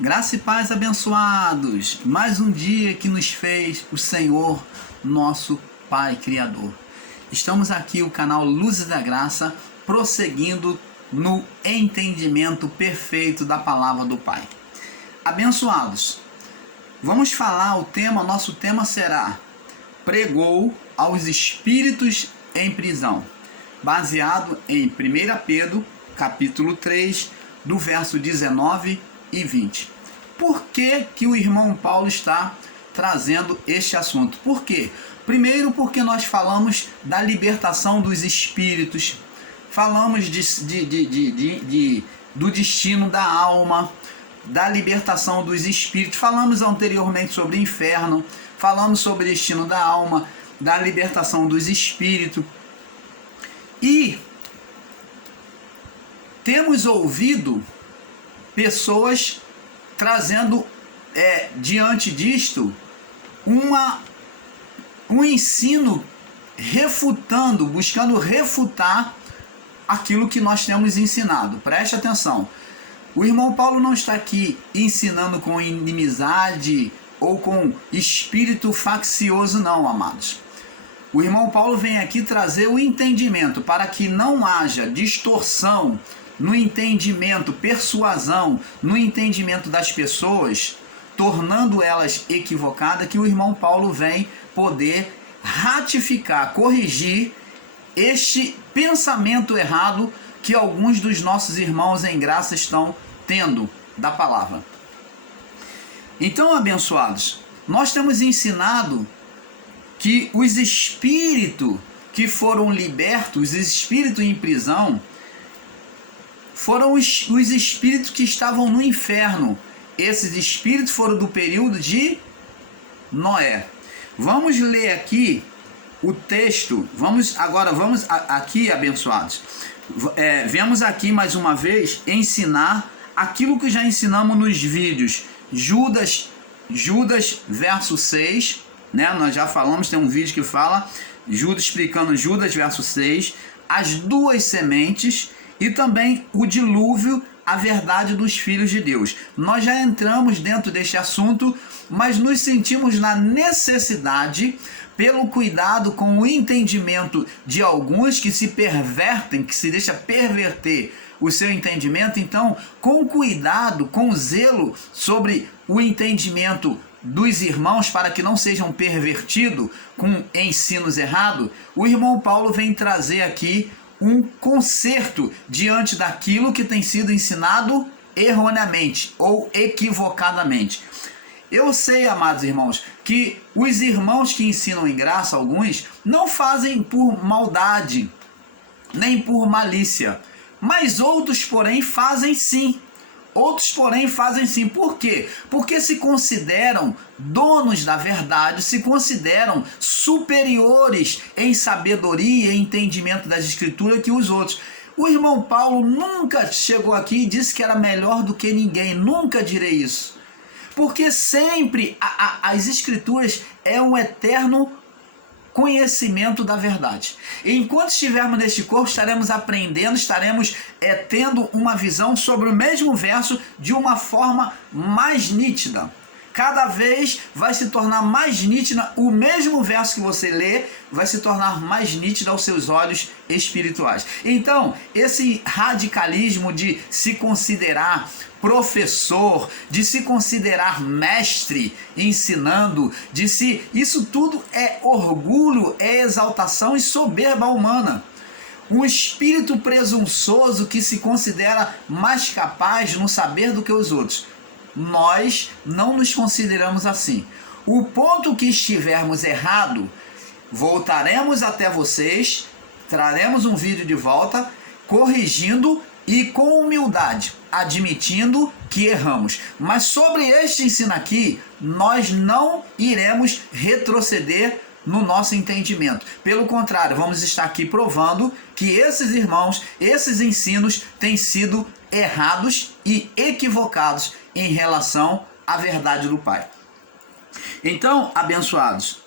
Graça e paz, abençoados. Mais um dia que nos fez o Senhor, nosso Pai Criador. Estamos aqui, o canal Luzes da Graça, prosseguindo no entendimento perfeito da palavra do Pai. Abençoados, vamos falar nosso tema será Pregou aos espíritos em prisão, baseado em 1 Pedro, capítulo 3, do verso 19 e 20. Por que o irmão Paulo está trazendo este assunto? Por quê? Primeiro, porque nós falamos da libertação dos espíritos, falamos do destino da alma, da libertação dos espíritos, falamos anteriormente sobre o inferno, falamos sobre o destino da alma, da libertação dos espíritos, e temos ouvido pessoas trazendo diante disto um ensino buscando refutar aquilo que nós temos ensinado. Preste atenção, o irmão Paulo não está aqui ensinando com inimizade ou com espírito faccioso, não, amados. O irmão Paulo vem aqui trazer o entendimento para que não haja distorção no entendimento, persuasão no entendimento das pessoas, tornando elas equivocadas, que o irmão Paulo vem poder ratificar, corrigir este pensamento errado que alguns dos nossos irmãos em graça estão tendo da palavra. Então, abençoados, nós temos ensinado que os espíritos que foram libertos, os espíritos em prisão, foram os espíritos que estavam no inferno. Esses espíritos foram do período de Noé. Vamos ler aqui o texto. Vamos aqui, abençoados. Vemos aqui mais uma vez ensinar aquilo que já ensinamos nos vídeos. Judas verso 6, né? Nós já falamos, tem um vídeo que fala Judas, explicando Judas verso 6, as duas sementes e também o dilúvio, a verdade dos filhos de Deus. Nós já entramos dentro deste assunto, mas nos sentimos na necessidade, pelo cuidado com o entendimento de alguns que se pervertem, que se deixa perverter o seu entendimento. Então, com cuidado, com zelo sobre o entendimento dos irmãos, para que não sejam pervertidos com ensinos errados, o irmão Paulo vem trazer aqui um conserto diante daquilo que tem sido ensinado erroneamente ou equivocadamente. Eu sei, amados irmãos, que os irmãos que ensinam em graça, alguns, não fazem por maldade, nem por malícia, mas outros, porém, fazem sim. Por quê? Porque se consideram donos da verdade, se consideram superiores em sabedoria e entendimento das escrituras que os outros. O irmão Paulo nunca chegou aqui e disse que era melhor do que ninguém, nunca direi isso. Porque sempre as escrituras é um eterno conhecimento da verdade. E enquanto estivermos neste corpo, estaremos aprendendo, estaremos tendo uma visão sobre o mesmo verso de uma forma mais nítida. Cada vez vai se tornar mais nítida, o mesmo verso que você lê vai se tornar mais nítido aos seus olhos espirituais. Então, esse radicalismo de se considerar professor, de se considerar mestre ensinando, isso tudo é orgulho, é exaltação e soberba humana. Um espírito presunçoso que se considera mais capaz no saber do que os outros. Nós não nos consideramos assim. O ponto que estivermos errado, voltaremos até vocês, traremos um vídeo de volta, corrigindo e com humildade, admitindo que erramos. Mas sobre este ensino aqui, nós não iremos retroceder no nosso entendimento. Pelo contrário, vamos estar aqui provando que esses irmãos, esses ensinos têm sido errados e equivocados em relação à verdade do Pai. Então, abençoados,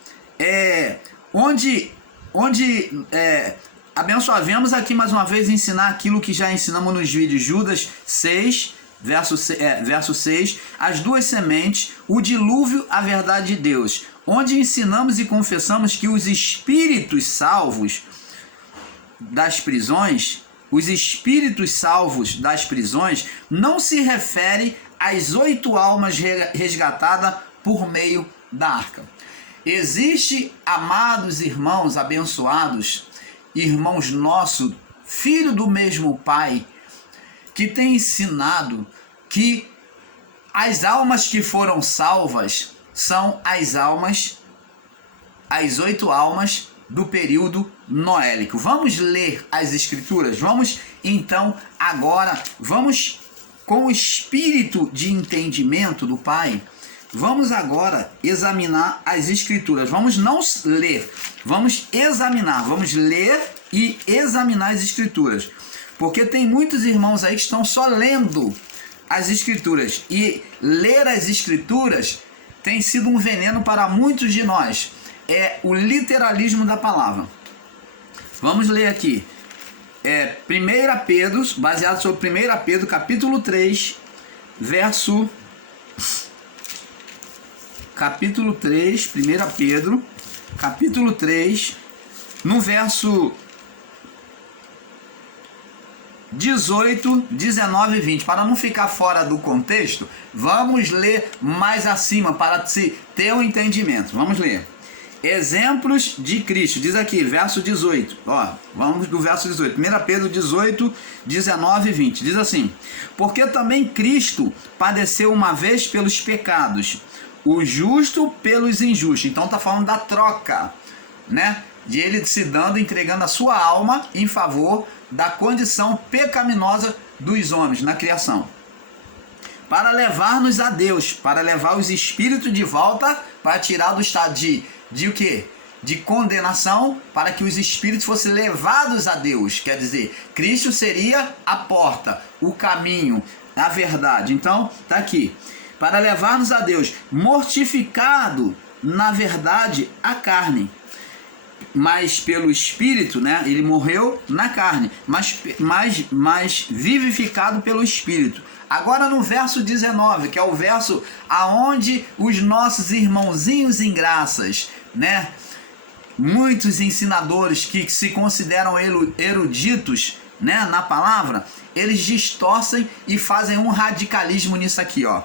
abençoados, vemos aqui mais uma vez ensinar aquilo que já ensinamos nos vídeos Judas 6, verso 6, as duas sementes, o dilúvio, a verdade de Deus, onde ensinamos e confessamos que os espíritos salvos das prisões, não se refere às 8 almas resgatadas por meio da arca. Existe, amados irmãos abençoados, irmãos nossos, filho do mesmo Pai, que tem ensinado que as almas que foram salvas são as 8 almas do período noélico. Vamos ler as escrituras? Vamos então agora, vamos com o espírito de entendimento do Pai, vamos agora examinar as escrituras. Vamos não ler, vamos examinar, vamos ler e examinar as escrituras. Porque tem muitos irmãos aí que estão só lendo as escrituras. E ler as escrituras tem sido um veneno para muitos de nós. É o literalismo da palavra. Vamos ler aqui. 1 Pedro, baseado sobre 1 Pedro, capítulo 3, verso... Capítulo 3, 1 Pedro, capítulo 3, no verso 18, 19 e 20. Para não ficar fora do contexto, vamos ler mais acima para se ter um entendimento. Vamos ler. Exemplos de Cristo. Diz aqui, verso 18. Vamos do verso 18. 1 Pedro 18, 19 e 20. Diz assim: porque também Cristo padeceu uma vez pelos pecados, o justo pelos injustos. Então está falando da troca, né? De ele se dando, entregando a sua alma em favor da condição pecaminosa dos homens na criação, para levar-nos a Deus, para levar os espíritos de volta, para tirar do estado de o quê? De condenação, para que os espíritos fossem levados a Deus. Quer dizer, Cristo seria a porta, o caminho, a verdade. Então, está aqui. Para levar-nos a Deus, mortificado, na verdade, a carne. Mas pelo Espírito, né? Ele morreu na carne, mas vivificado pelo Espírito. Agora no verso 19, que é o verso aonde os nossos irmãozinhos em graças, né? Muitos ensinadores que se consideram eruditos, né? Na palavra, eles distorcem e fazem um radicalismo nisso aqui, ó.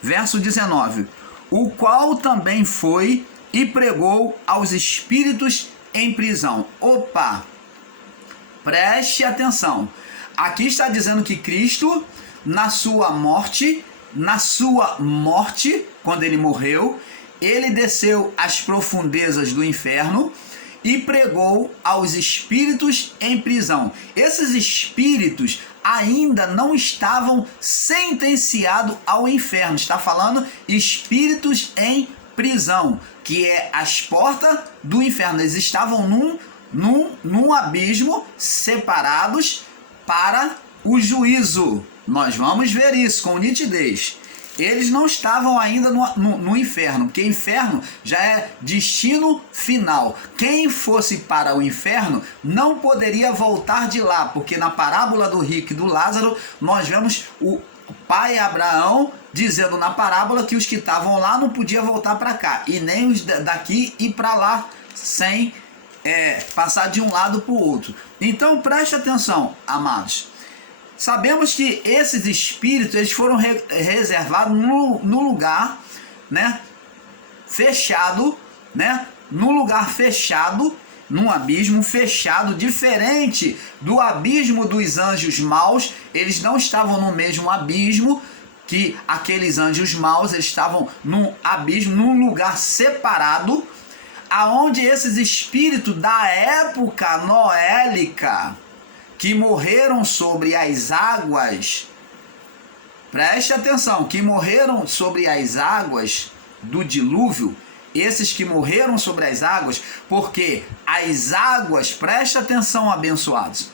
Verso 19, o qual também foi e pregou aos espíritos em prisão. Opa! Preste atenção. Aqui está dizendo que Cristo, na sua morte, quando ele morreu, ele desceu às profundezas do inferno e pregou aos espíritos em prisão. Esses espíritos ainda não estavam sentenciados ao inferno. Está falando espíritos em prisão, que é as portas do inferno. Eles estavam num abismo, separados para o juízo. Nós vamos ver isso com nitidez. Eles não estavam ainda no inferno, porque inferno já é destino final. Quem fosse para o inferno não poderia voltar de lá, porque na parábola do rico e do Lázaro, nós vemos o pai Abraão dizendo na parábola que os que estavam lá não podiam voltar para cá, e nem os daqui ir para lá sem passar de um lado para o outro. Então preste atenção, amados. Sabemos que esses espíritos, eles foram reservados no lugar, né, fechado, né, no lugar fechado, num abismo fechado, diferente do abismo dos anjos maus. Eles não estavam no mesmo abismo que aqueles anjos maus, eles estavam num abismo, num lugar separado, aonde esses espíritos da época noélica, que morreram sobre as águas, preste atenção, que morreram sobre as águas do dilúvio, esses que morreram sobre as águas, porque as águas, preste atenção, abençoados,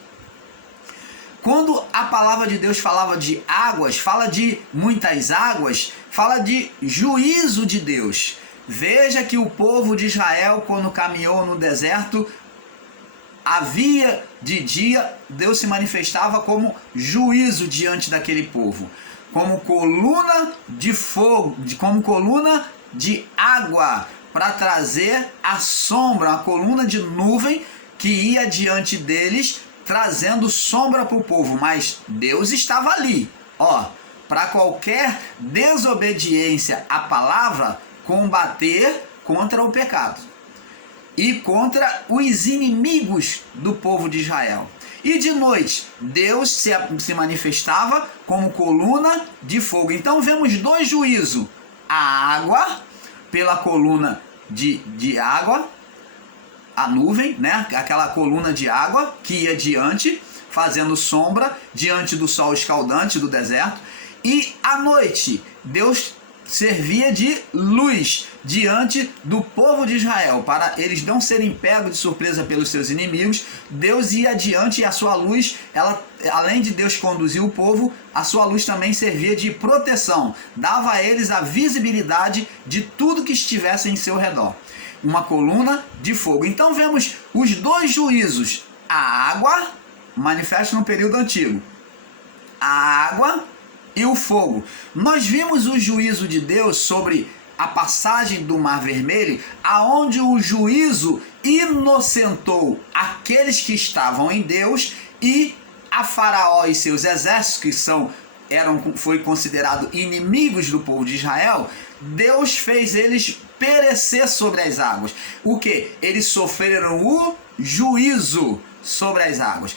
quando a palavra de Deus falava de águas, fala de muitas águas, fala de juízo de Deus. Veja que o povo de Israel, quando caminhou no deserto, havia de dia, Deus se manifestava como juízo diante daquele povo. como coluna de fogo, como coluna de água, para trazer a sombra, a coluna de nuvem que ia diante deles, trazendo sombra para o povo. Mas Deus estava ali, para qualquer desobediência à palavra, combater contra o pecado e contra os inimigos do povo de Israel. E de noite, Deus se manifestava como coluna de fogo. Então vemos dois juízos: a água, pela coluna de água, a nuvem, né? Aquela coluna de água que ia diante, fazendo sombra diante do sol escaldante do deserto. E à noite, Deus servia de luz diante do povo de Israel, para eles não serem pegos de surpresa pelos seus inimigos. Deus ia adiante e a sua luz, além de Deus conduzir o povo, a sua luz também servia de proteção, dava a eles a visibilidade de tudo que estivesse em seu redor. Uma coluna de fogo. Então vemos os dois juízos: a água, manifesta no período antigo, a água e o fogo. Nós vimos o juízo de Deus sobre a passagem do Mar Vermelho, aonde o juízo inocentou aqueles que estavam em Deus, e a Faraó e seus exércitos, que foi considerado inimigos do povo de Israel, Deus fez eles perecer sobre as águas. O que? Eles sofreram o juízo sobre as águas.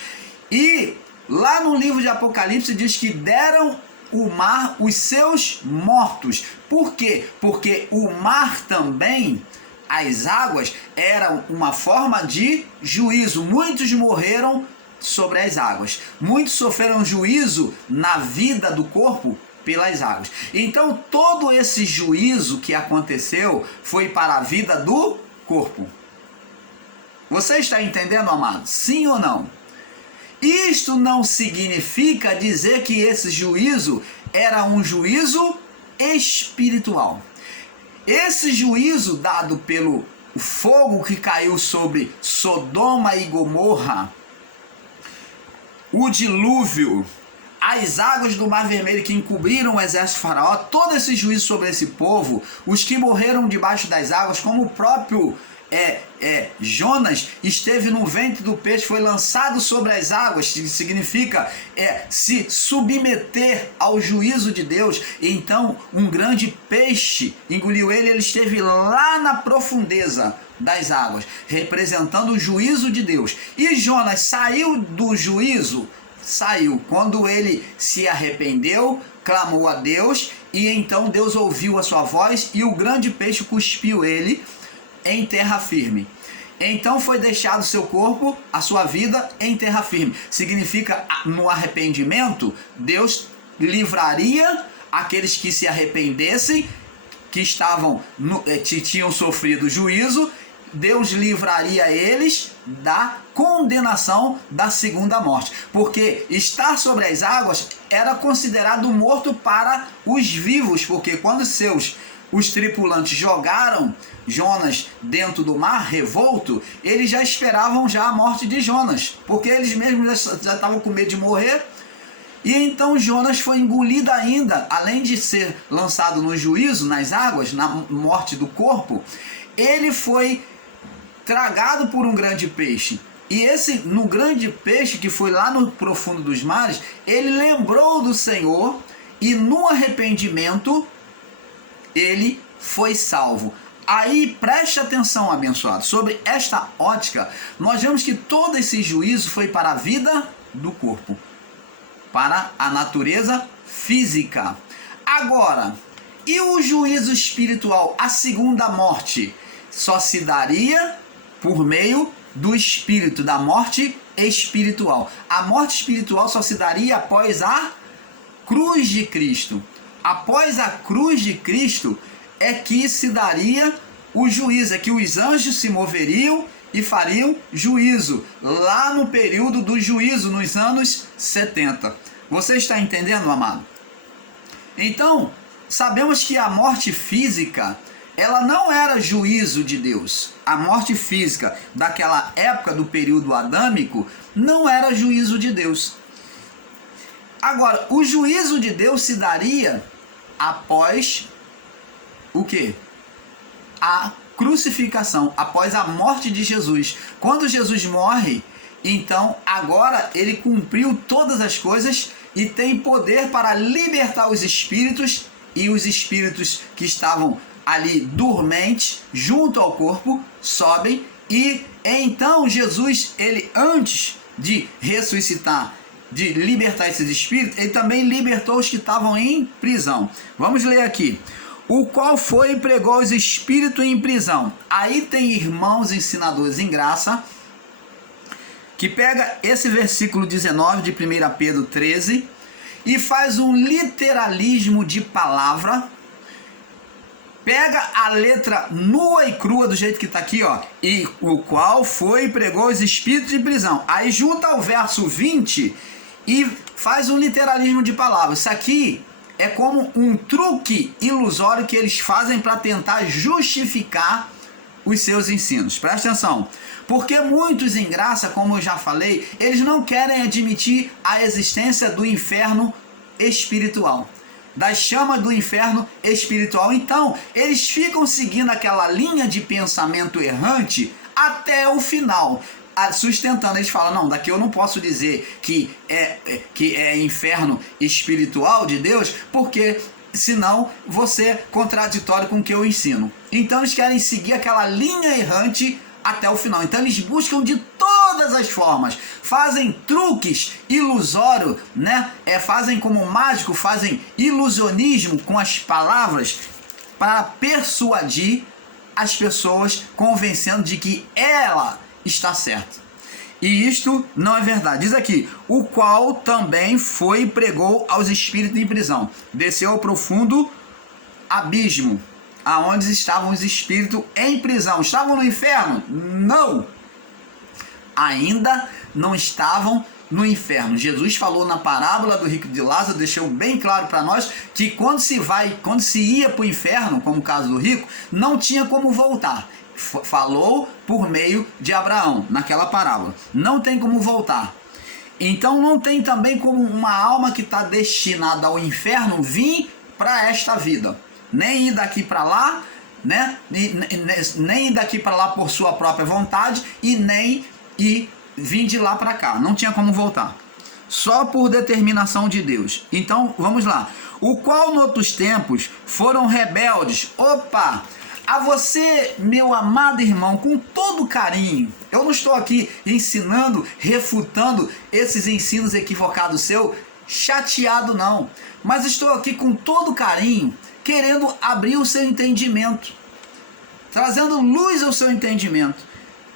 E lá no livro de Apocalipse diz que deram o mar os seus mortos. Por quê? Porque o mar também, as águas, eram uma forma de juízo. Muitos morreram sobre as águas. Muitos sofreram juízo na vida do corpo pelas águas. Então todo esse juízo que aconteceu foi para a vida do corpo. Você está entendendo, amado? Sim ou não? Isto não significa dizer que esse juízo era um juízo espiritual. Esse juízo dado pelo fogo que caiu sobre Sodoma e Gomorra, o dilúvio, as águas do Mar Vermelho que encobriram o exército de Faraó, todo esse juízo sobre esse povo, os que morreram debaixo das águas, como o próprio Jonas esteve no ventre do peixe, foi lançado sobre as águas, que significa se submeter ao juízo de Deus. Então um grande peixe engoliu ele, ele esteve lá na profundeza das águas, representando o juízo de Deus. E Jonas saiu do juízo? Saiu quando ele se arrependeu, clamou a Deus, e então Deus ouviu a sua voz e o grande peixe cuspiu ele em terra firme. Então foi deixado seu corpo, a sua vida, em terra firme. Significa, no arrependimento, Deus livraria aqueles que se arrependessem, que tinham sofrido juízo. Deus livraria eles da condenação da segunda morte, porque estar sobre as águas era considerado morto para os vivos, porque quando os tripulantes jogaram Jonas dentro do mar revolto, eles já esperavam a morte de Jonas, porque eles mesmos já estavam com medo de morrer. E então Jonas foi engolido ainda, além de ser lançado no juízo, nas águas, na morte do corpo, ele foi tragado por um grande peixe. E no grande peixe que foi lá no profundo dos mares, ele lembrou do Senhor e no arrependimento ele foi salvo. Aí preste atenção, abençoado, sobre esta ótica, nós vemos que todo esse juízo foi para a vida do corpo, para a natureza física. Agora, e o juízo espiritual, a segunda morte, só se daria por meio do espírito, da morte espiritual. A morte espiritual só se daria após a cruz de Cristo. Após a cruz de Cristo é que se daria o juízo, é que os anjos se moveriam e fariam juízo, lá no período do juízo, nos anos 70. Você está entendendo, amado? Então, sabemos que a morte física, ela não era juízo de Deus. A morte física daquela época do período adâmico não era juízo de Deus. Agora, o juízo de Deus se daria após o quê? A crucificação, após a morte de Jesus. Quando Jesus morre, então agora ele cumpriu todas as coisas e tem poder para libertar os espíritos, e os espíritos que estavam ali dormentes junto ao corpo sobem, e então Jesus, ele antes de ressuscitar, de libertar esses espíritos, ele também libertou os que estavam em prisão. Vamos ler aqui. O qual foi e pregou os espíritos em prisão. Aí tem irmãos ensinadores em graça, que pega esse versículo 19 de 1 Pedro 13 e faz um literalismo de palavra, pega a letra nua e crua do jeito que está aqui, ó, e o qual foi e pregou os espíritos de prisão. Aí junta o verso 20 e faz um literalismo de palavra. Isso aqui é como um truque ilusório que eles fazem para tentar justificar os seus ensinos. Presta atenção. Porque muitos em graça, como eu já falei, eles não querem admitir a existência do inferno espiritual, das chamas do inferno espiritual. Então, eles ficam seguindo aquela linha de pensamento errante até o final, sustentando. Eles falam, não, daqui eu não posso dizer que é inferno espiritual de Deus, porque senão vou ser contraditório com o que eu ensino. Então eles querem seguir aquela linha errante até o final. Então eles buscam de todas as formas, fazem truques ilusórios, né? Fazem como mágico, fazem ilusionismo com as palavras para persuadir as pessoas, convencendo de que ela está certa. E isto não é verdade. Diz aqui, o qual também foi e pregou aos espíritos em prisão. Desceu ao profundo abismo, aonde estavam os espíritos em prisão. Estavam no inferno? Não! Ainda não estavam no inferno. Jesus falou na parábola do rico de Lázaro, deixou bem claro para nós que quando se ia para o inferno, como o caso do rico, não tinha como voltar. Falou por meio de Abraão, naquela parábola. Não tem como voltar. Então não tem também como uma alma que está destinada ao inferno vir para esta vida. Nem ir daqui para lá, né? Nem ir daqui para lá por sua própria vontade e nem vir de lá para cá. Não tinha como voltar. Só por determinação de Deus. Então vamos lá. O qual, noutros tempos, foram rebeldes. Opa! A você, meu amado irmão, com todo carinho, eu não estou aqui ensinando, refutando esses ensinos equivocados seu, chateado não, mas estou aqui com todo carinho, querendo abrir o seu entendimento, trazendo luz ao seu entendimento.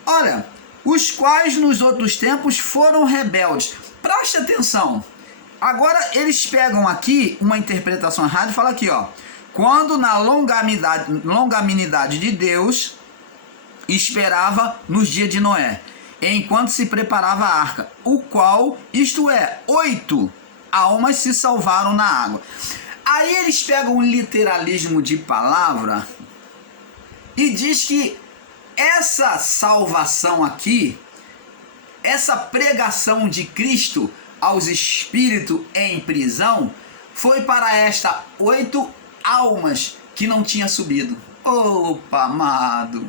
Olha, os quais nos outros tempos foram rebeldes. Preste atenção. Agora eles pegam aqui uma interpretação errada e falam aqui, ó. Quando na longanimidade de Deus esperava nos dias de Noé, enquanto se preparava a arca, o qual, isto é, 8 almas se salvaram na água. Aí eles pegam um literalismo de palavra e diz que essa salvação aqui, essa pregação de Cristo aos espíritos em prisão, foi para esta 8 almas que não tinha subido. Opa, amado,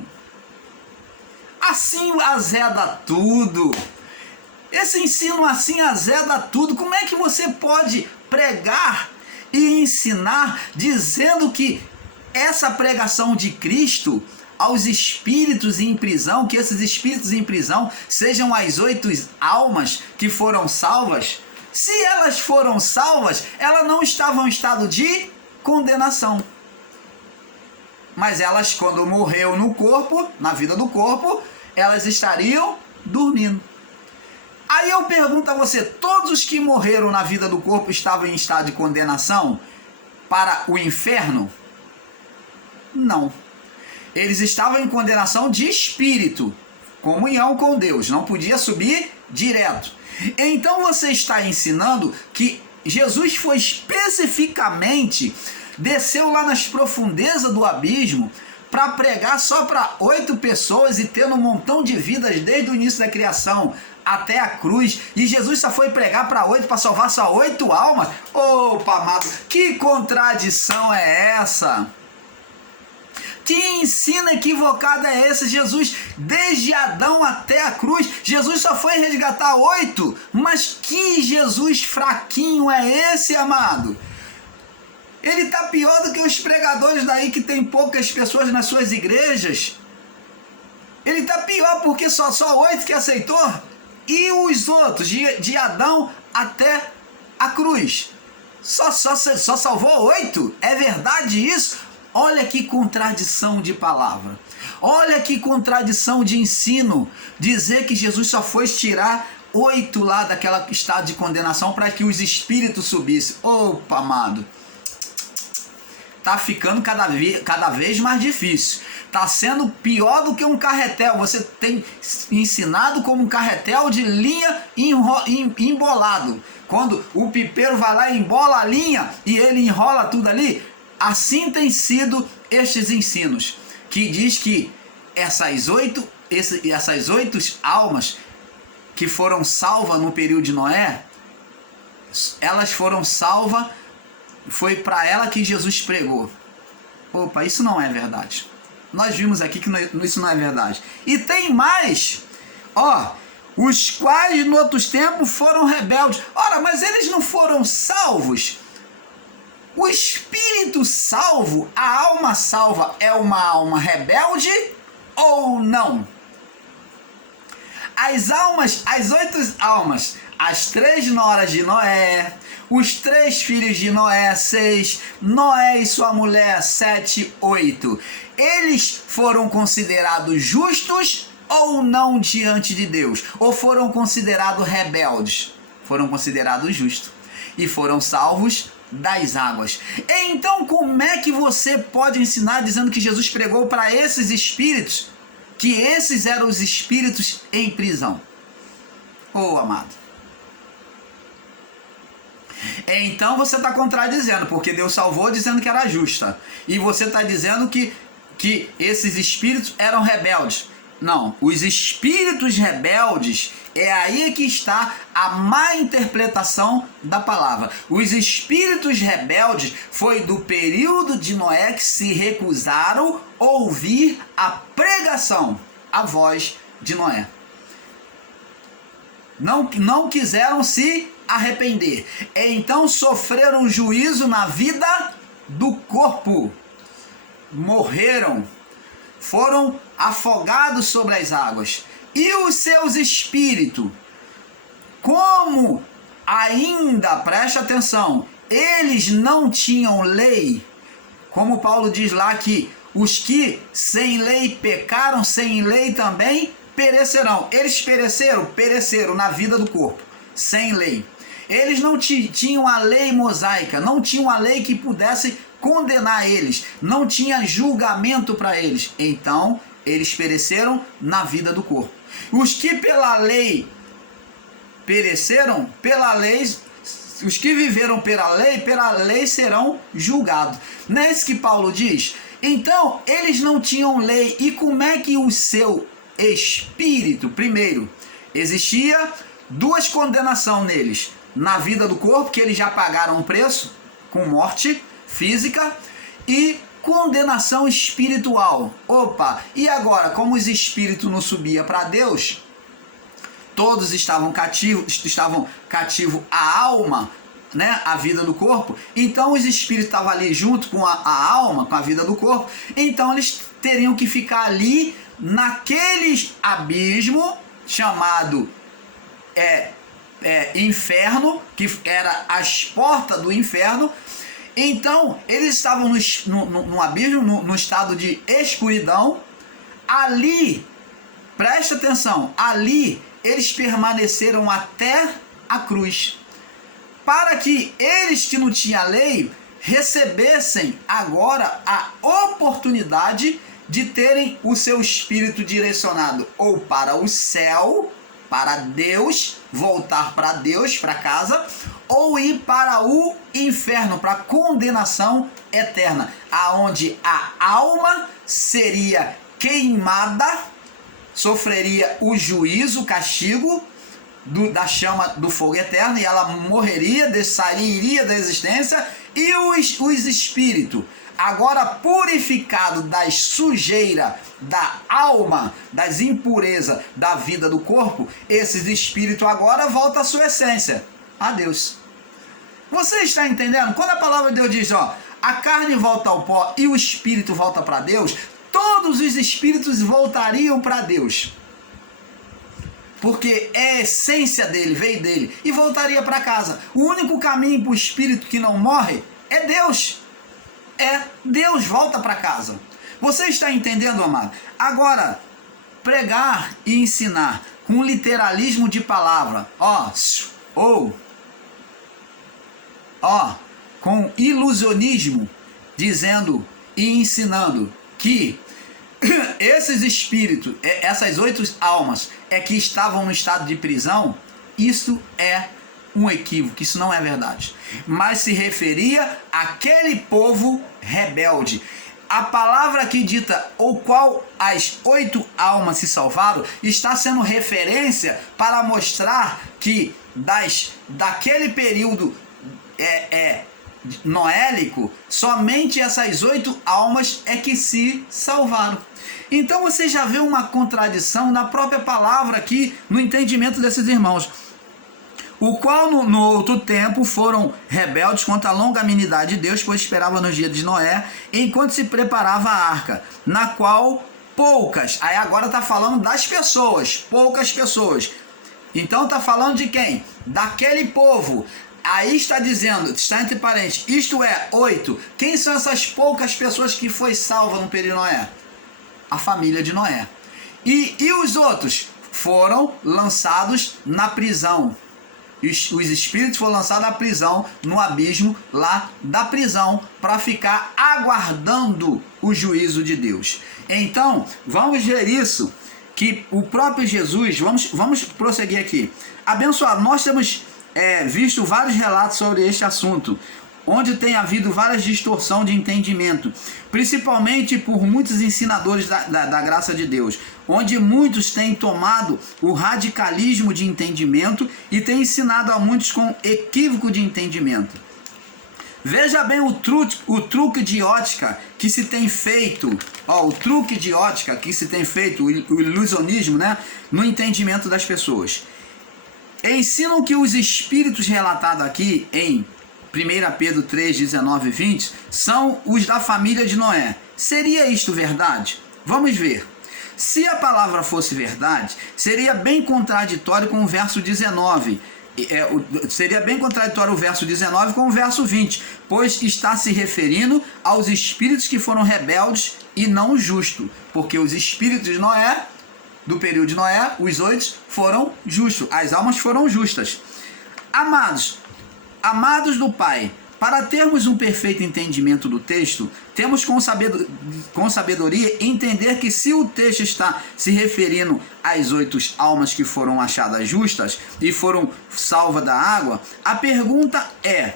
assim azeda tudo. Esse ensino assim azeda tudo. Como é que você pode pregar e ensinar dizendo que essa pregação de Cristo aos espíritos em prisão, que esses espíritos em prisão sejam as 8 almas que foram salvas? Se elas foram salvas, elas não estavam em estado de condenação. Mas elas, quando morreu no corpo, na vida do corpo, elas estariam dormindo. Aí eu pergunto a você, todos os que morreram na vida do corpo estavam em estado de condenação para o inferno? Não. Eles estavam em condenação de espírito, comunhão com Deus, não podia subir direto. Então você está ensinando que Jesus foi especificamente, desceu lá nas profundezas do abismo para pregar só para 8 pessoas e tendo um montão de vidas desde o início da criação até a cruz, e Jesus só foi pregar para 8, para salvar só 8 almas? Opa, amado, que contradição é essa? Que ensino equivocado é esse? Jesus, desde Adão até a cruz, Jesus só foi resgatar 8, mas que Jesus fraquinho é esse, amado? Ele tá pior do que os pregadores daí que tem poucas pessoas nas suas igrejas. Ele tá pior porque só 8 que aceitou. E os outros, de Adão até a cruz, só salvou 8? É verdade isso? Olha que contradição de palavra. Olha que contradição de ensino. Dizer que Jesus só foi tirar 8 lá daquela estado de condenação para que os espíritos subissem. Opa, amado. Tá ficando cada vez mais difícil. Tá sendo pior do que um carretel. Você tem ensinado como um carretel de linha embolado. Quando o pipeiro vai lá e embola a linha e ele enrola tudo ali. Assim tem sido estes ensinos. Que diz que essas 8 almas que foram salvas no período de Noé, elas foram salvas. Foi para ela que Jesus pregou. Opa, isso não é verdade. Nós vimos aqui que isso não é verdade. E tem mais. Os quais no outros tempos foram rebeldes. Ora, mas eles não foram salvos. O espírito salvo, a alma salva, é uma alma rebelde ou não? As 8 almas, as 3 noras de Noé, os 3 filhos de Noé, 6, Noé e sua mulher, 7, 8. Eles foram considerados justos ou não diante de Deus? Ou foram considerados rebeldes? Foram considerados justos e foram salvos das águas. Então, como é que você pode ensinar dizendo que Jesus pregou para esses espíritos, que esses eram os espíritos em prisão? Amado. Então você está contradizendo, porque Deus salvou dizendo que era justa. E você está dizendo que esses espíritos eram rebeldes. Não, os espíritos rebeldes, é aí que está a má interpretação da palavra. Os espíritos rebeldes foi do período de Noé que se recusaram a ouvir a pregação, a voz de Noé. Não quiseram se arrepender. Então sofreram juízo na vida do corpo. Morreram. Foram afogados sobre as águas. E os seus espíritos, como ainda, preste atenção, eles não tinham lei, como Paulo diz lá que os que sem lei pecaram, sem lei também perecerão. Eles pereceram na vida do corpo, sem lei. Eles não tinham a lei mosaica, não tinham a lei que pudesse condenar eles, não tinha julgamento para eles. Então, eles pereceram na vida do corpo. Os que pela lei pereceram, os que viveram pela lei serão julgados. Não é isso que Paulo diz? Então, eles não tinham lei. E como é que o seu espírito, primeiro, existia 2 condenações neles. Na vida do corpo, que eles já pagaram o preço, com morte física, e condenação espiritual. E agora, como os espíritos não subiam para Deus, todos estavam cativos à alma, né, a vida do corpo, então os espíritos estavam ali junto com a alma, com a vida do corpo, então eles teriam que ficar ali naquele abismo chamado inferno, que era as portas do inferno. Então eles estavam no abismo, no estado de escuridão. Ali, preste atenção, ali eles permaneceram até a cruz, para que eles que não tinham lei recebessem agora a oportunidade de terem o seu espírito direcionado ou para o céu, para Deus, voltar para Deus, para casa, ou ir para o inferno, para a condenação eterna, aonde a alma seria queimada, sofreria o juízo, o castigo, da chama do fogo eterno, e ela morreria, sairia da existência, e os espíritos, agora purificado das sujeiras da alma, das impurezas da vida do corpo, esses espíritos agora voltam à sua essência, a Deus. Você está entendendo? Quando a palavra de Deus diz, ó, a carne volta ao pó e o espírito volta para Deus, todos os espíritos voltariam para Deus, porque é a essência dele, veio dele, e voltaria para casa. O único caminho para o espírito que não morre é Deus. Deus volta para casa. Você está entendendo, amado? Agora, pregar e ensinar com literalismo de palavra, com ilusionismo, dizendo e ensinando que esses espíritos, essas 8 almas que estavam no estado de prisão, isso é um equívoco, isso não é verdade. Mas se referia àquele povo rebelde. A palavra que dita, o qual as 8 almas se salvaram, está sendo referência para mostrar que daquele período noélico, somente essas 8 almas que se salvaram. Então você já vê uma contradição na própria palavra aqui, no entendimento desses irmãos, o qual no outro tempo foram rebeldes contra a longanimidade de Deus, pois esperava nos dias de Noé, enquanto se preparava a arca, na qual poucas, aí agora está falando das pessoas, poucas pessoas. Então está falando de quem? Daquele povo. Aí está dizendo, está entre parênteses, isto é, 8. Quem são essas poucas pessoas que foi salva no período de Noé? A família de Noé. E os outros foram lançados na prisão. Os espíritos foram lançados na prisão, no abismo lá da prisão, para ficar aguardando o juízo de Deus. Então, vamos ver isso, que o próprio Jesus, vamos prosseguir aqui. Abençoado, nós temos visto vários relatos sobre este assunto, onde tem havido várias distorções de entendimento, principalmente por muitos ensinadores da graça de Deus, onde muitos têm tomado o radicalismo de entendimento e têm ensinado a muitos com equívoco de entendimento. Veja bem o truque de ótica que se tem feito, o ilusionismo, né, no entendimento das pessoas. Ensinam que os espíritos relatados aqui em 1 Pedro 3, 19 e 20 são os da família de Noé. Seria isto verdade? Vamos ver. Se a palavra fosse verdade, seria bem contraditório com o verso 19. Seria bem contraditório o verso 19 com o verso 20, pois está se referindo aos espíritos que foram rebeldes e não justos, porque os espíritos de Noé, do período de Noé, os 8 foram justos, as almas foram justas. Amados do Pai, para termos um perfeito entendimento do texto, temos com sabedoria entender que se o texto está se referindo às 8 almas que foram achadas justas e foram salvas da água, a pergunta é: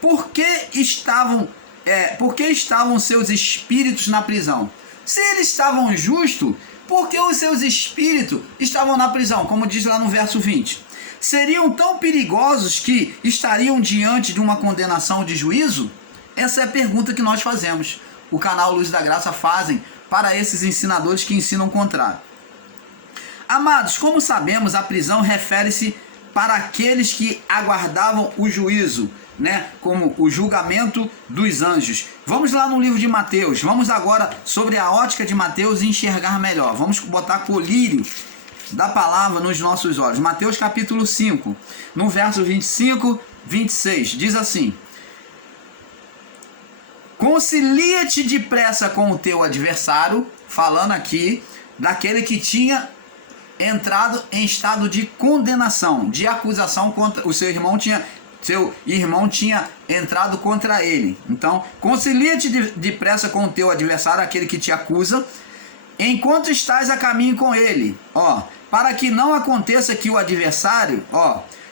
por que estavam seus espíritos na prisão? Se eles estavam justos, por que os seus espíritos estavam na prisão? Como diz lá no verso 20. Seriam tão perigosos que estariam diante de uma condenação de juízo? Essa é a pergunta que nós fazemos. O canal Luz da Graça fazem para esses ensinadores que ensinam o contrário. Amados, como sabemos, a prisão refere-se para aqueles que aguardavam o juízo, né? Como o julgamento dos anjos. Vamos lá no livro de Mateus. Vamos agora sobre a ótica de Mateus e enxergar melhor. Vamos botar colírio da palavra nos nossos olhos. Mateus capítulo 5, no verso 25, 26, diz assim: concilia-te depressa com o teu adversário, falando aqui daquele que tinha entrado em estado de condenação, de acusação contra o seu irmão, seu irmão tinha entrado contra ele. Então, concilia-te depressa com o teu adversário, aquele que te acusa, enquanto estás a caminho com ele, para que não aconteça que o adversário,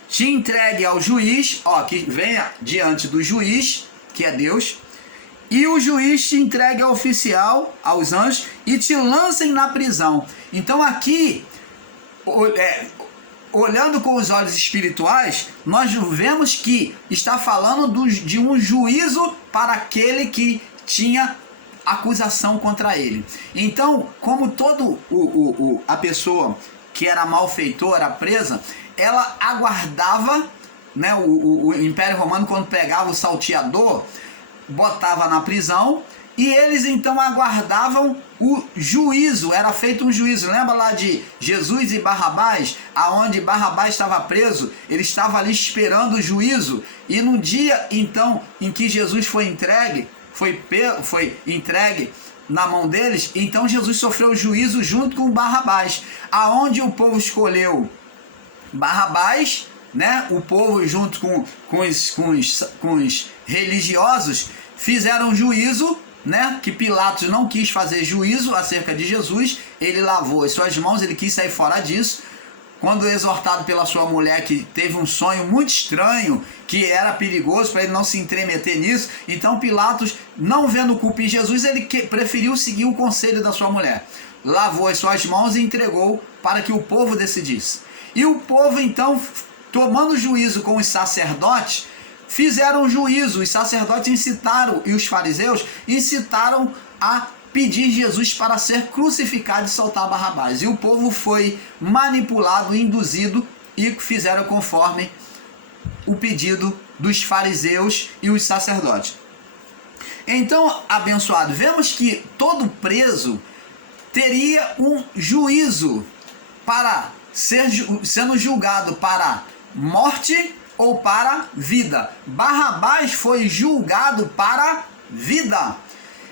te entregue ao juiz, que venha diante do juiz, que é Deus, e o juiz te entregue ao oficial, aos anjos, e te lancem na prisão. Então aqui, olhando com os olhos espirituais, nós vemos que está falando de um juízo para aquele que tinha acusação contra ele. Então, como a pessoa que era malfeitora, presa, ela aguardava, né, o Império Romano, quando pegava o salteador, botava na prisão, e eles então aguardavam o juízo, era feito um juízo. Lembra lá de Jesus e Barrabás, aonde Barrabás estava preso, ele estava ali esperando o juízo, e no dia então em que Jesus foi entregue na mão deles, então Jesus sofreu o juízo junto com Barrabás, aonde o povo escolheu Barrabás, né? O povo junto com os religiosos fizeram juízo, né? Que Pilatos não quis fazer juízo acerca de Jesus, ele lavou as suas mãos, ele quis sair fora disso. Quando exortado pela sua mulher, que teve um sonho muito estranho, que era perigoso para ele não se entremeter nisso, então Pilatos, não vendo culpa em Jesus, ele preferiu seguir o conselho da sua mulher. Lavou as suas mãos e entregou para que o povo decidisse. E o povo então, tomando juízo com os sacerdotes, fizeram juízo. Os sacerdotes incitaram, e os fariseus incitaram a pedir Jesus para ser crucificado e soltar Barrabás. E o povo foi manipulado, induzido, e fizeram conforme o pedido dos fariseus e os sacerdotes. Então, abençoado, vemos que todo preso teria um juízo para sendo julgado para morte ou para vida. Barrabás foi julgado para vida.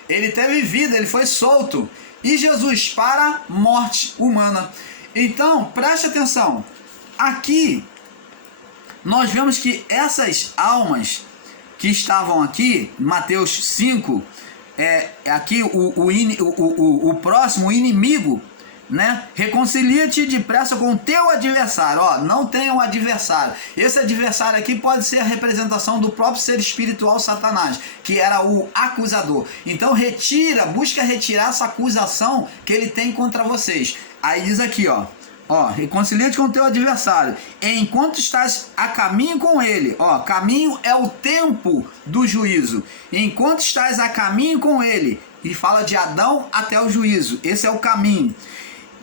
Ele teve vida, ele foi solto. E Jesus para morte humana. Então, preste atenção. Aqui, nós vemos que essas almas que estavam aqui, Mateus 5, aqui o próximo, o inimigo, né? Reconcilia-te depressa com o teu adversário. Ó, não tenha um adversário. Esse adversário aqui pode ser a representação do próprio ser espiritual Satanás, que era o acusador. Então busca retirar essa acusação que ele tem contra vocês. Aí diz aqui, ó, reconcilia-te com o teu adversário, enquanto estás a caminho com ele. Ó, caminho é o tempo do juízo. Enquanto estás a caminho com ele, e fala de Adão até o juízo. Esse é o caminho.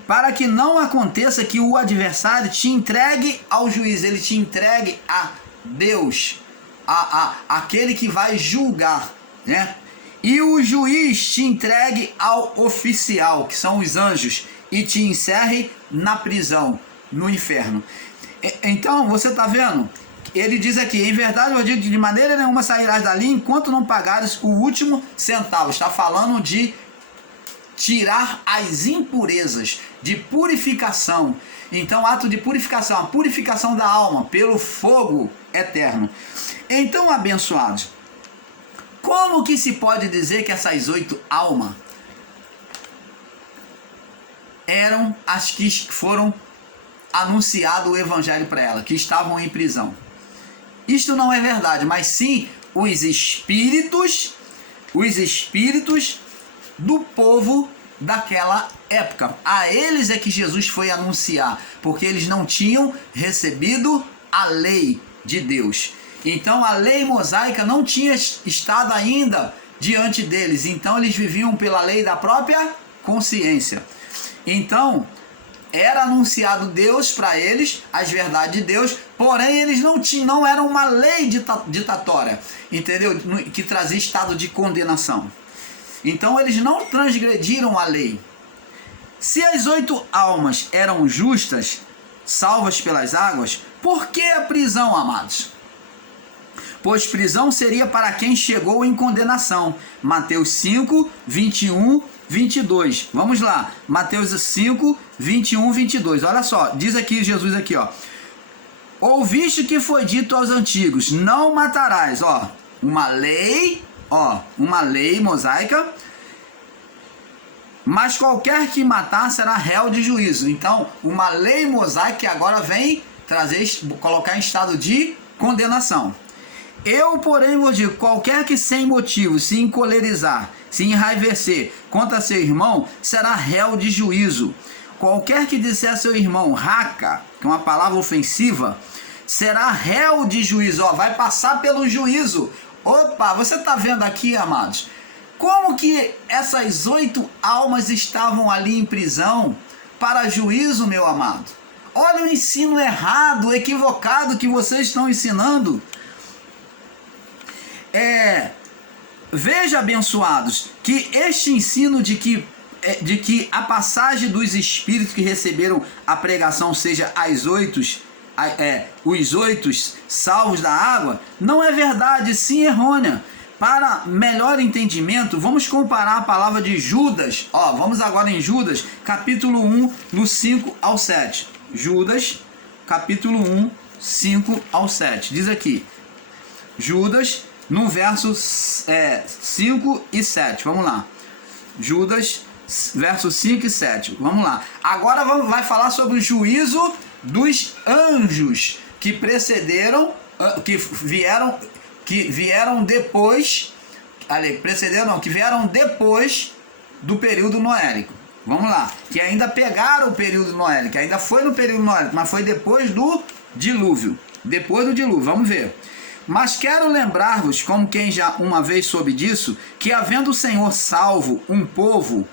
Para que não aconteça que o adversário te entregue ao juiz, ele te entregue a Deus, aquele que vai julgar, né? E o juiz te entregue ao oficial, que são os anjos, e te encerre na prisão, no inferno. Então, você está vendo? Ele diz aqui, em verdade eu digo que de maneira nenhuma sairás dali enquanto não pagares o último centavo. Está falando de tirar as impurezas, de purificação. Então, ato de purificação, a purificação da alma pelo fogo eterno. Então, abençoados, como que se pode dizer que essas 8 almas eram as que foram anunciado o evangelho para ela, que estavam em prisão? Isto não é verdade, mas sim os espíritos do povo daquela época. A eles é que Jesus foi anunciar, porque eles não tinham recebido a lei de Deus. Então a lei mosaica não tinha estado ainda diante deles, então eles viviam pela lei da própria consciência. Então era anunciado Deus para eles, as verdades de Deus, porém eles não eram uma lei ditatória, entendeu? Que trazia estado de condenação. Então eles não transgrediram a lei. Se as 8 almas eram justas, salvas pelas águas, por que a prisão, amados? Pois prisão seria para quem chegou em condenação. Mateus 5, 21, 22. Vamos lá. Mateus 5, 21, 22. Olha só. Diz aqui Jesus aqui, ó. Ouviste que foi dito aos antigos, não matarás. Ó, uma lei mosaica. Mas qualquer que matar será réu de juízo. Então, uma lei mosaica que agora vem colocar em estado de condenação. Eu, porém, vos digo, qualquer que sem motivo se encolerizar, se enraivecer contra seu irmão, será réu de juízo. qualquer que disser a seu irmão raca, que é uma palavra ofensiva, será réu de juízo, ó, vai passar pelo juízo. Opa, você está vendo aqui, amados, como que essas 8 almas estavam ali em prisão para juízo, meu amado? Olha o ensino errado, equivocado que vocês estão ensinando. Veja, abençoados, que este ensino de que a passagem dos espíritos que receberam a pregação seja os 8 salvos da água, não é verdade, sim errônea. Para melhor entendimento, vamos comparar a palavra de Judas. Ó, vamos agora em Judas, capítulo 1, no 5 ao 7. Judas, capítulo 1, 5 ao 7. Diz aqui, Judas, no verso 5 e 7. Vamos lá. Judas, versos 5 e 7. Vamos lá. Agora vai falar sobre o juízo dos anjos que precederam, que vieram depois, que vieram depois do período noélico. Vamos lá, que ainda pegaram o período noélico, ainda foi no período noélico, mas foi depois do dilúvio. Depois do dilúvio, vamos ver. Mas quero lembrar-vos, como quem já uma vez soube disso, que havendo o Senhor salvo um povo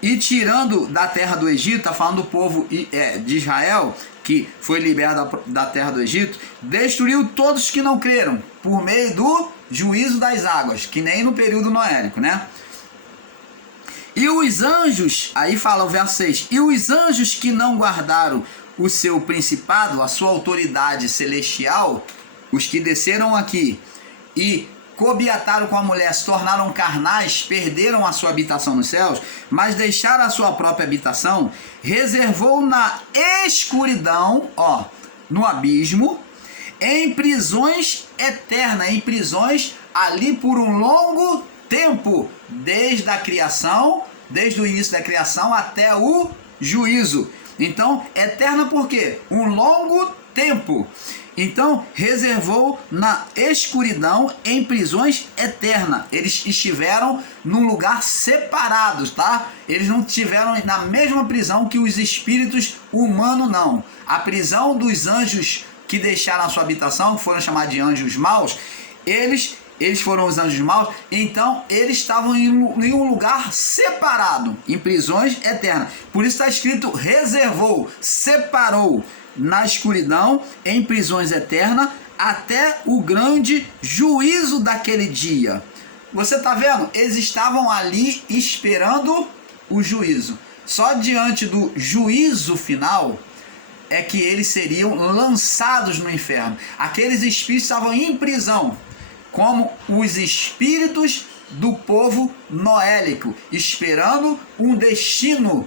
e tirando da terra do Egito, está falando do povo de Israel, que foi liberto da terra do Egito, destruiu todos que não creram, por meio do juízo das águas, que nem no período noélico, né? E os anjos, aí fala o verso 6, e os anjos que não guardaram o seu principado, a sua autoridade celestial, os que desceram aqui e cobiataram com a mulher, se tornaram carnais, perderam a sua habitação nos céus, mas deixaram a sua própria habitação, reservou na escuridão, ó, no abismo, em prisões eternas, em prisões ali por um longo tempo, desde a criação, desde o início da criação até o juízo. Então, eterna por quê? Um longo tempo. Então, reservou na escuridão em prisões eternas. Eles estiveram num lugar separados, tá? Eles não estiveram na mesma prisão que os espíritos humanos, não. A prisão dos anjos que deixaram a sua habitação, que foram chamados de anjos maus, eles foram os anjos maus, então eles estavam em um lugar separado, em prisões eternas. Por isso está escrito reservou, separou na escuridão, em prisões eternas, até o grande juízo daquele dia. Você está vendo? Eles estavam ali esperando o juízo. Só diante do juízo final é que eles seriam lançados no inferno. Aqueles espíritos estavam em prisão, como os espíritos do povo noélico, esperando um destino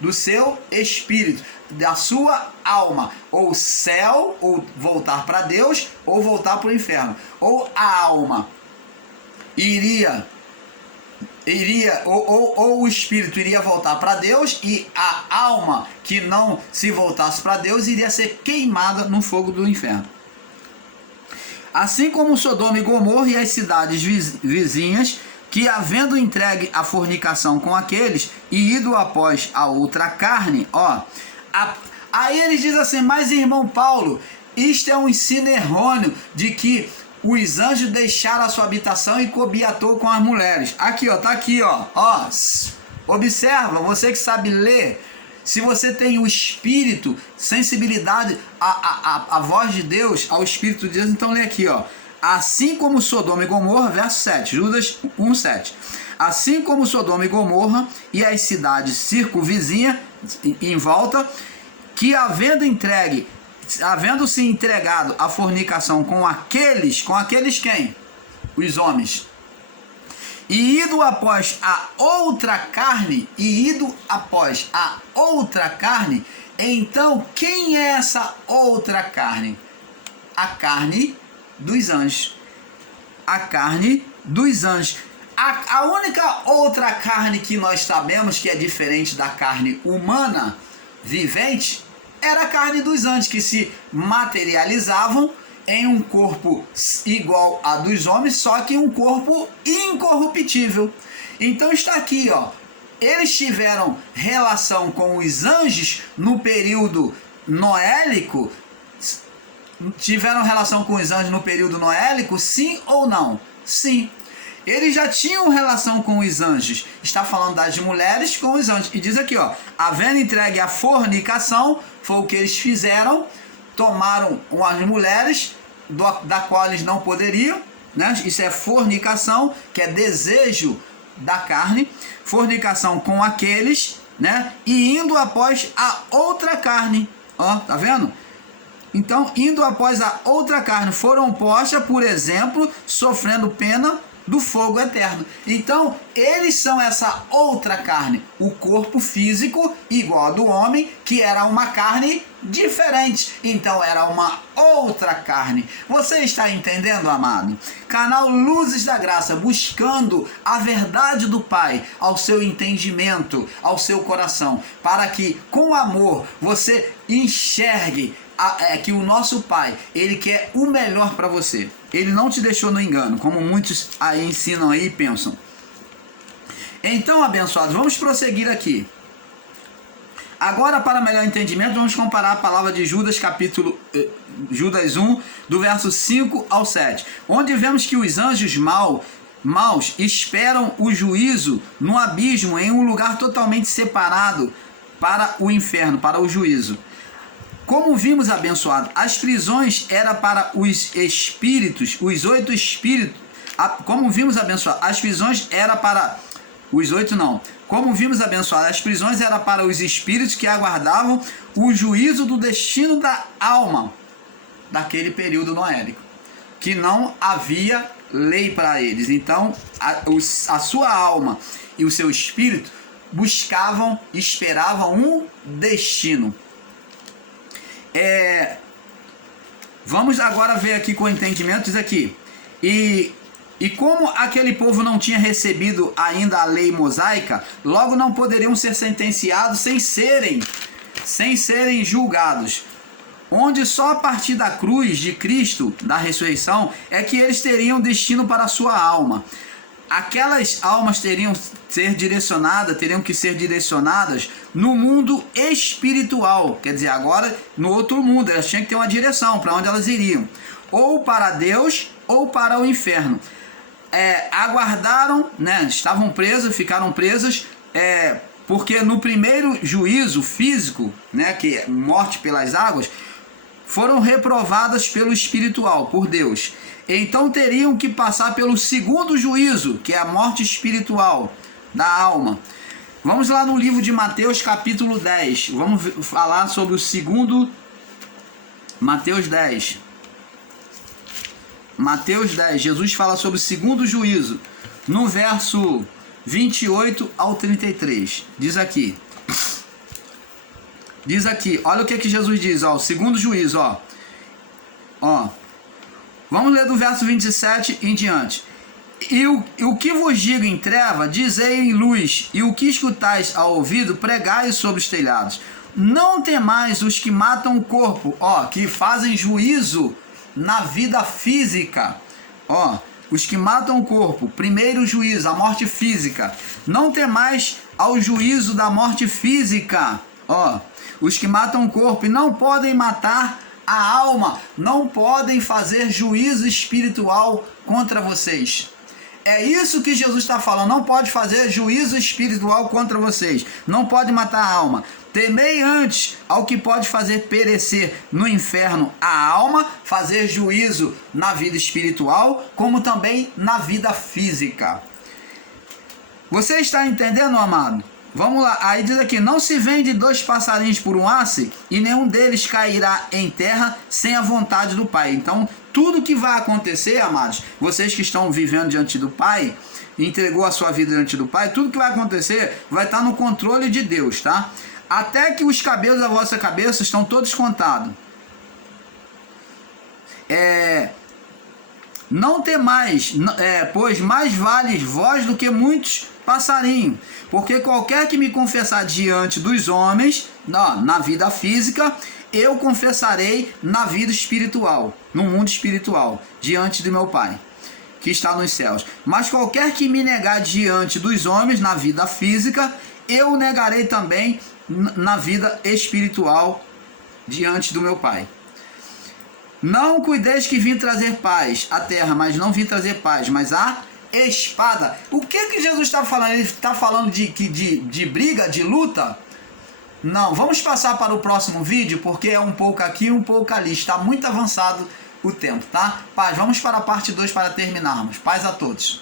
do seu espírito, da sua alma, ou céu, ou voltar para Deus, ou voltar para o inferno. Ou a alma iria ou o espírito iria voltar para Deus, e a alma que não se voltasse para Deus iria ser queimada no fogo do inferno. Assim como Sodoma e Gomorra e as cidades vizinhas, que havendo entregue a fornicação com aqueles e ido após a outra carne, ó, aí eles dizem assim, mas irmão Paulo, isto é um ensino errôneo de que os anjos deixaram a sua habitação e cobiatou com as mulheres. Aqui, ó, tá aqui, ó, observa, você que sabe ler, se você tem o espírito, sensibilidade à voz de Deus, ao Espírito de Deus, então lê aqui, ó. Assim como Sodoma e Gomorra, verso 7, Judas 1:7. Assim como Sodoma e Gomorra e as cidades circunvizinhas em volta, que havendo-se entregado a fornicação com aqueles quem? Os homens. E ido após a outra carne, então quem é essa outra carne? A carne dos anjos. A carne dos anjos. A única outra carne que nós sabemos que é diferente da carne humana, vivente, era a carne dos anjos, que se materializavam em um corpo igual a dos homens, só que um corpo incorruptível. Então está aqui, ó, eles tiveram relação com os anjos no período noélico? Tiveram relação com os anjos no período noélico, sim ou não? Sim. Eles já tinham relação com os anjos. Está falando das mulheres com os anjos. E diz aqui, ó, havendo entregue a fornicação, foi o que eles fizeram, tomaram as mulheres, da qual eles não poderiam, né? Isso é fornicação, que é desejo da carne, fornicação com aqueles, né? E indo após a outra carne, ó, tá vendo? Então, indo após a outra carne, foram postas, por exemplo, sofrendo pena do fogo eterno. Então, eles são essa outra carne, o corpo físico igual ao do homem, que era uma carne diferente. Então, era uma outra carne. Você está entendendo, amado? Canal Luzes da Graça, buscando a verdade do Pai ao seu entendimento, ao seu coração, para que, com amor, você enxergue que o nosso Pai, Ele quer o melhor para você. Ele não te deixou no engano, como muitos aí ensinam aí e pensam. Então, abençoados, vamos prosseguir aqui. Agora, para melhor entendimento, vamos comparar a palavra de Judas, Judas 1, do verso 5 ao 7, onde vemos que os anjos maus esperam o juízo no abismo, em um lugar totalmente separado para o inferno, para o juízo. Como vimos, abençoado, as prisões era para os espíritos, os 8 espíritos. Como vimos, abençoado, as prisões era para os 8 não. Como vimos, abençoado, as prisões era para os espíritos que aguardavam o juízo do destino da alma daquele período noélico, que não havia lei para eles. Então, a sua alma e o seu espírito buscavam, esperavam um destino. Vamos agora ver aqui com entendimento, diz aqui, e como aquele povo não tinha recebido ainda a lei mosaica, logo não poderiam ser sentenciados sem serem julgados, onde só a partir da cruz de Cristo, da ressurreição, é que eles teriam destino para a sua alma. Aquelas almas teriam que ser direcionadas no mundo espiritual, quer dizer, agora no outro mundo, elas tinham que ter uma direção para onde elas iriam, ou para Deus ou para o inferno. Aguardaram, né, estavam presos, ficaram presos, porque no primeiro juízo físico, né, que é morte pelas águas, foram reprovadas pelo espiritual, por Deus. Então teriam que passar pelo segundo juízo, que é a morte espiritual da alma. Vamos lá no livro de Mateus, capítulo 10. Vamos falar sobre o segundo. Mateus 10. Mateus 10. Jesus fala sobre o segundo juízo, no verso 28 ao 33. Diz aqui, olha o que Jesus diz, ó, o segundo juízo, ó. Vamos ler do verso 27 em diante. E o que vos digo em treva, dizei em luz, e o que escutais ao ouvido, pregai sobre os telhados. Não temais os que matam o corpo, que fazem juízo na vida física, os que matam o corpo, primeiro juízo, a morte física. Não temais ao juízo da morte física, os que matam o corpo e não podem matar a alma, não podem fazer juízo espiritual contra vocês. É isso que Jesus está falando, não pode fazer juízo espiritual contra vocês, não pode matar a alma. Temei antes ao que pode fazer perecer no inferno a alma, fazer juízo na vida espiritual, como também na vida física. Você está entendendo, amado? Vamos lá, aí diz aqui, não se vende 2 passarinhos por um asse, e nenhum deles cairá em terra sem a vontade do Pai. Então, tudo que vai acontecer, amados, vocês que estão vivendo diante do Pai, entregou a sua vida diante do Pai, tudo que vai acontecer vai estar no controle de Deus, tá? Até que os cabelos da vossa cabeça estão todos contados. Não temais, pois mais vale vós do que muitos passarinhos, porque qualquer que me confessar diante dos homens, na vida física, eu confessarei na vida espiritual, no mundo espiritual, diante do meu Pai. que está nos céus. Mas qualquer que me negar diante dos homens na vida física, eu o negarei também na vida espiritual diante do meu Pai. Não cuideis que vim trazer paz à terra, mas não vim trazer paz, mas a espada. O que Jesus está falando? Ele está falando de briga, de luta? Não, vamos passar para o próximo vídeo, porque é um pouco aqui, um pouco ali. Está muito avançado o tempo, tá? Paz, vamos para a parte 2 para terminarmos. Paz a todos.